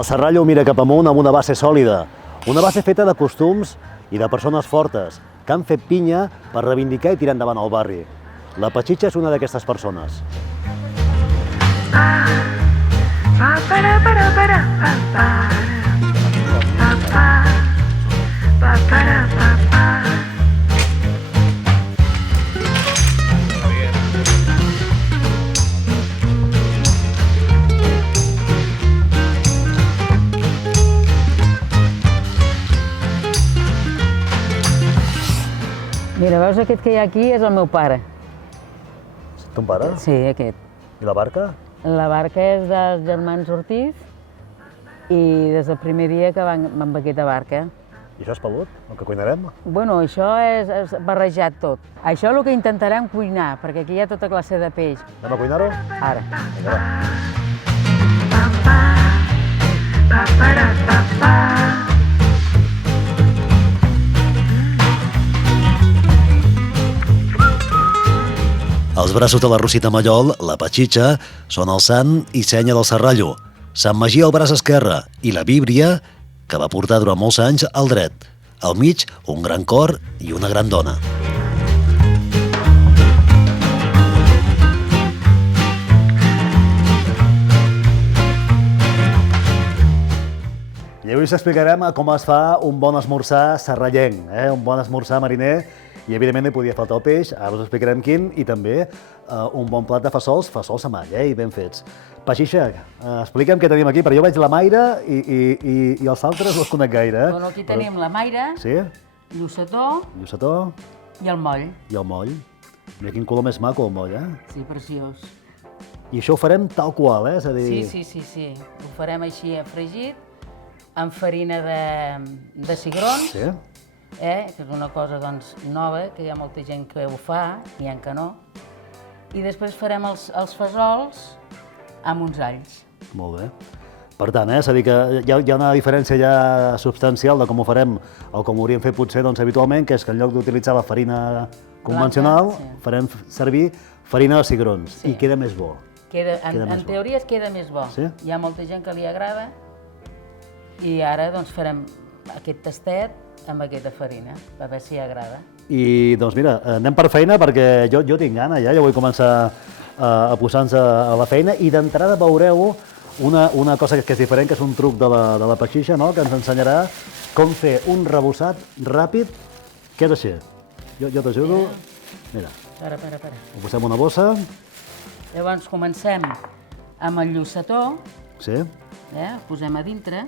El Serrallo mira cap amunt amb una base sòlida, una base feta de costums i de persones fortes que han fet pinya per reivindicar i tirar endavant el barri. La Petxitxa és una d'aquestes persones. Mira, veus aquest que hi ha aquí és el meu pare. Ton pare? Sí, aquest. I la barca? La barca és dels germans Ortiz i des del primer dia que van amb aquesta barca. I això és pelut, el que cuinarem? Bueno, això és barrejat tot. Això és el que intentarem cuinar, perquè aquí hi ha tota classe de peix. Anem a cuinar-ho? Ara. Vinga, va. Els braços de la Rosita Mallol, la Petxitxa, són el sant i senya del Serrallo, Sant Magí al braç esquerre i la Víbria, que va portar durant molts anys al dret. Al mig, un gran cor i una gran dona. I avui us explicarem com es fa un bon esmorzar serrallenc, un bon esmorzar mariner, i evidentment no hi podia faltar el peix, ara us explicarem quin, i també un bon plat de fesols a mall, i ben fets. Petxitxa, explica'm què tenim aquí, perquè jo veig la Mayra i els altres no els conec gaire. Bueno, aquí tenim la Mayra, Sí? Lluçató Lluçató i el moll. i el moll. Mira quin color més maco el moll, Sí, preciós. I això ho farem tal qual, És a dir... Sí. Ho farem així fregit, amb farina de cigrons, Sí? que és una cosa doncs, nova, que hi ha molta gent que ho fa, n'hi ha que no. I després farem els fesols amb uns alls. Molt bé. Per tant, és a dir, que hi ha una diferència ja substancial de com ho farem o com ho hauríem fet potser doncs, habitualment, que és que en lloc d'utilitzar la farina convencional, sí. farem servir farina de cigrons, Sí. i queda més bo. Queda, Queda més en bo. teoria es queda més bo. Sí? Hi ha molta gent que li agrada i ara doncs, farem aquest tastet amb aquesta farina, a veure si agrada. I doncs mira, anem per feina perquè jo tinc gana ja vull començar a posar-nos a la feina i d'entrada veureu una cosa que és diferent, que és un truc de la Petxitxa, no?, que ens ensenyarà com fer un rebossat ràpid, que és així. Jo t'ajudo. Mira, Espera. ho posem en una bossa. Llavors comencem amb el lluçató, Sí. ho posem a dintre.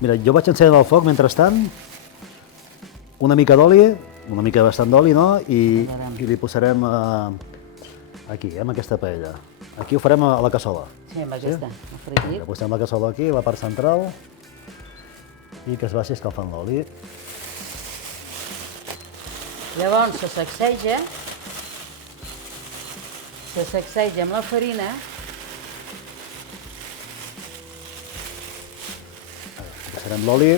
Mira, jo vaig encendre el foc mentrestant, una mica d'oli, una mica bastant d'oli, no?, i li posarem aquí, amb aquesta paella. Aquí ho farem a la cassola. Sí, amb aquesta, el fregit. Ja posem la cassola aquí, la part central, i que es vagi escalfant l'oli. Llavors se sacseja amb la farina. Posarem l'oli.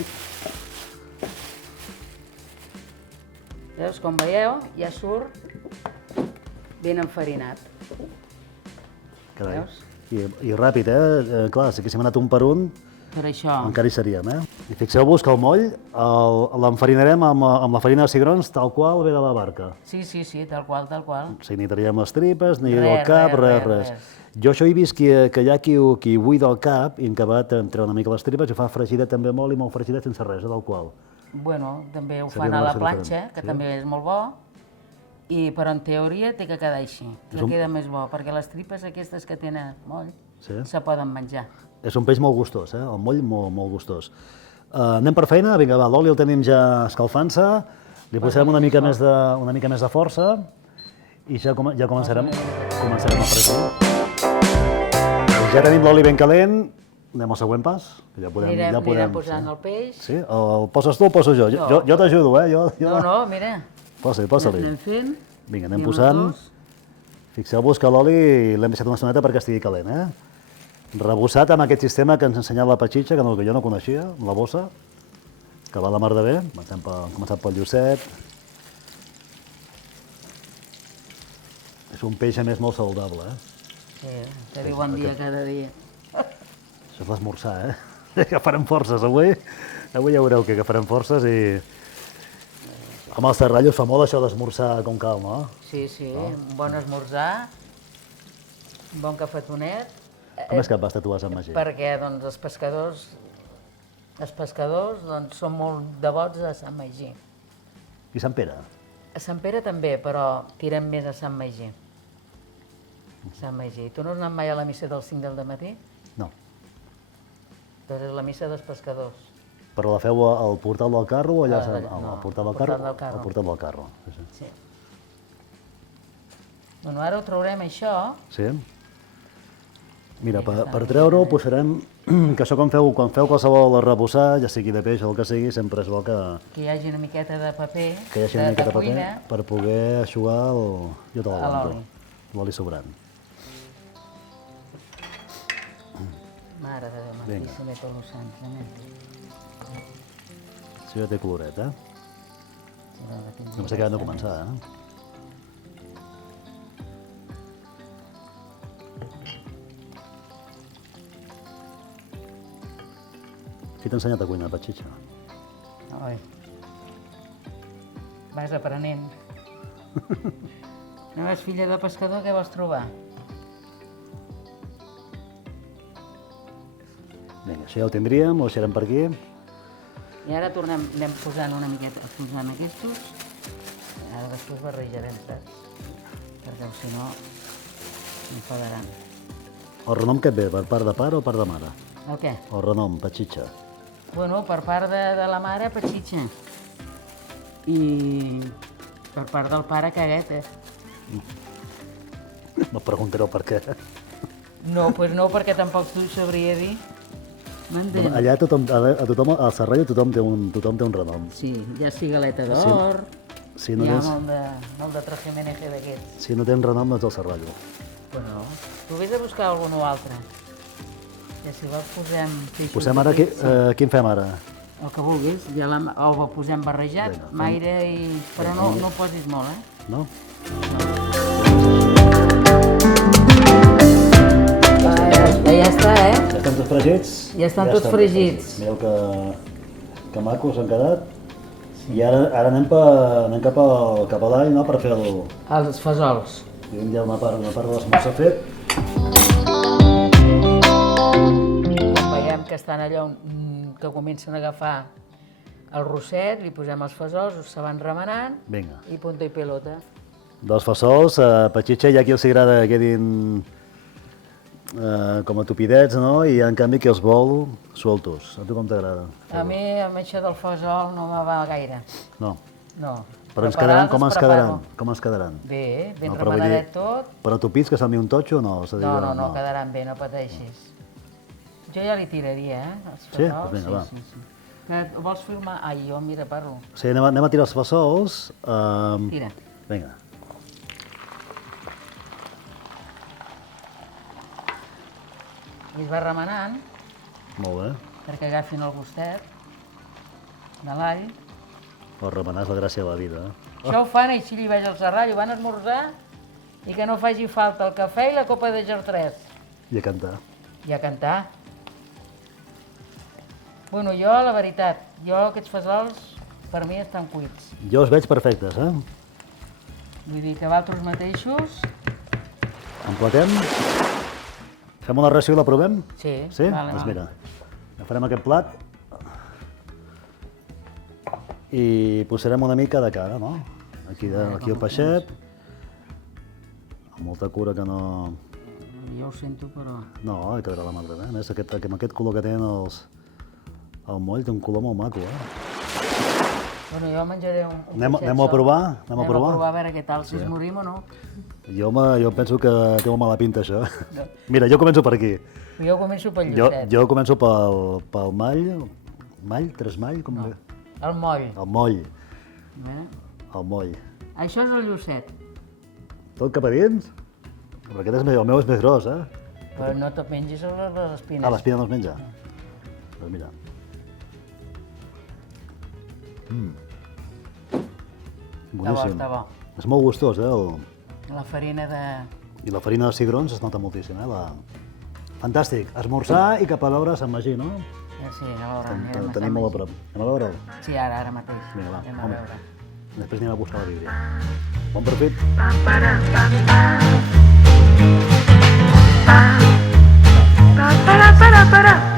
Veus, com veieu, ja surt ben enfarinat. Carai. Veus? I ràpid, clar, si haguéssim anat un per un, Per això. encara hi seríem, I fixeu-vos que el moll l'enfarinarem amb la farina de cigrons tal qual ve de la barca. Sí, tal qual. O sigui, ni traiem les tripes, ni Res, el cap, res. res. Jo això he vist que hi ha qui buida el cap i en acabat treure una mica les tripes i fa fregida també molt i molt fregida sense res, del qual. Bueno, també ho Seria fan una a la versió planxa, diferent, que sí? també és molt bo, però en teoria té que quedar així, que queda més bo, perquè les tripes aquestes que tenen moll se poden menjar. És un peix molt gustós, el moll molt gustós. Anem per feina, vinga, va, l'oli el tenim ja escalfant-se, li posarem una mica més de força i ja començarem a fregir. Ja tenim l'oli ben calent, anem al següent pas. Anirem posant el peix. Sí? El poses tu o el poso jo? Jo t'ajudo, No, mira. Posa-li. Anem fent. Vinga, anem posant. Fixeu-vos que l'oli l'hem deixat una estoneta perquè estigui calent, Rebossat amb aquest sistema que ens ha ensenyat la Petxitxa, que jo no coneixia, amb la bossa, que va la mar de bé. Hem començat pel llucet. És un peix, a més, molt saludable, Sí, que diu bon dia cada dia. Això és l'esmorzar, agafarem forces avui. Avui ja veureu que agafarem forces i... Home, als Serrallos fa molt això d'esmorzar com cal, no? Sí, un bon esmorzar, un bon cafetonet. Com és que vas tatuar Sant Magí? Perquè doncs, els pescadors doncs, són molt devots a Sant Magí. I Sant Pere? A Sant Pere també, però tirem més a Sant Magí. Sant Magí. Tu no has anat mai a la missa del 5 del matí? No. Doncs és la missa dels pescadors. Però la feu al portal del carro o allà? No, al portal del portal carro? del carro. Al portal del carro, sí, sí. Sí. Bueno, ara ho traurem, això. Sí? Mira, per treure-ho posarem... Que això quan feu qualsevol arrebossar, ja sigui de peix o el que sigui, sempre és bo que Que hi hagi una miqueta de paper, hi hagi una miqueta de paper cuina, per poder eixugar el... Jo te l'oli. L'oli sobrant. Mare de Déu, Martíssima i Tolo Sant. Això ja té coloret, eh? Només acabem de començar, eh? Qui t'ha ensenyat a cuinar, Patxitxa? Oi. Vas aprenent. No és filla de pescador, què vols trobar? Vinga, això ja ho tindríem, ho deixarem per aquí. I ara anem posant una miqueta, posant aquests. Ara després barrejarem, saps? Perquè si no, m'enfadaran. El renom que et ve, per part de pare o per part de mare? El què? El renom, Patxitxa. Bueno, per part de la mare, Patxitxa. I per part del pare, Cagueta. No preguntareu per què. No, doncs no, perquè tampoc t'ho sabria dir. M'entens? Allà a tothom, al Serrallo tothom té un renom. Sí, ja sigui galeta d'or, Si no hi ha tens, molt de trajimeneje d'aquests. si no tens renom, no ets al Serrallo. Però no, tu vés a buscar algun o altre. I si vols posem peixos Posem ara, petits, quin fem ara? el que vulguis, ja o ho posem barrejat, Vinga, amb aire i... Però no posis molt, eh? No? Ja està, eh? Ja estan tots fregits? Ja estan tots fregits. Mireu que macos han quedat. I ara anem cap a dalt, no?, per fer el... Els fesols. Tenim ja una part de l'esmorzar fet. Quan veiem que estan allò, que comencen a agafar el rosset, li posem els fesols, se van remenant Vinga. i punto i pelota. Dels fesols, Patxitxa, hi ha qui els agrada que quedin com a tupidets, no? I en canvi que els vol sueltos. A tu com t'agrada? A mi, amb això del fesol, no me va gaire. No. No. Però com ens quedaran? Com ens quedaran? Bé, ben No, però vull dir- remenadet tot. Però tupits, que s'envi un totxo, no? És a dir, No, quedaran bé, no pateixis. Jo ja li tiraria, els Sí? fesols. Doncs vinga, va. Sí. Que vols filmar? Ai, jo, mira, parlo. Sí, anem a tirar els fesols. Tira. Vinga. I es va remenant Molt bé. perquè agafin el gustet de l'all. El remenar és la gràcia de la vida. Això ho fan així li veig al serrallo, van a esmorzar i que no faci falta el cafè i la copa de gertrès. I a cantar. I a cantar. Bueno, jo, la veritat, aquests fesols per mi estan cuits. Jo els veig perfectes, eh? Vull dir que vosaltres mateixos... Emplatem. Fem una ració i la provem? Sí, Sí? vale, Doncs vale. mira, agafarem aquest plat i posarem una mica de cara, no? Aquí el peixet. Amb molta cura que no... Jo ho sento, però... No, quedarà la mà de bé. A més, amb aquest color que tenen el moll, té un color molt maco, Bueno, jo menjaré un Anem peixet a sol. provar? Anem a provar a veure què tal, si es morim o no. Jo penso que té molt mala pinta, això. Mira, jo començo per aquí. Jo començo pel Jo llucet. començo pel mall. Mall? Tres mall? Com bé? El moll. El moll. A veure. El moll. Això és el llucet. Tot cap a dins? Però aquest el meu és més gros, eh? Però no te mengis les espines. Ah, l'espina no es menja? Doncs mira. Boníssim. Està bo. És molt gustós, La farina de... I la farina de cigrons es nota moltíssim, Fantàstic. Esmorzar i cap a veure Sant Magí, no? Sí, a veure, anirem a Tenim molt a prop. Anem a veure'l? Sí, ara mateix. Vinga, va, Anem a home. veure. Després anem a buscar la Bíblia. Bon profit. Para, para, para.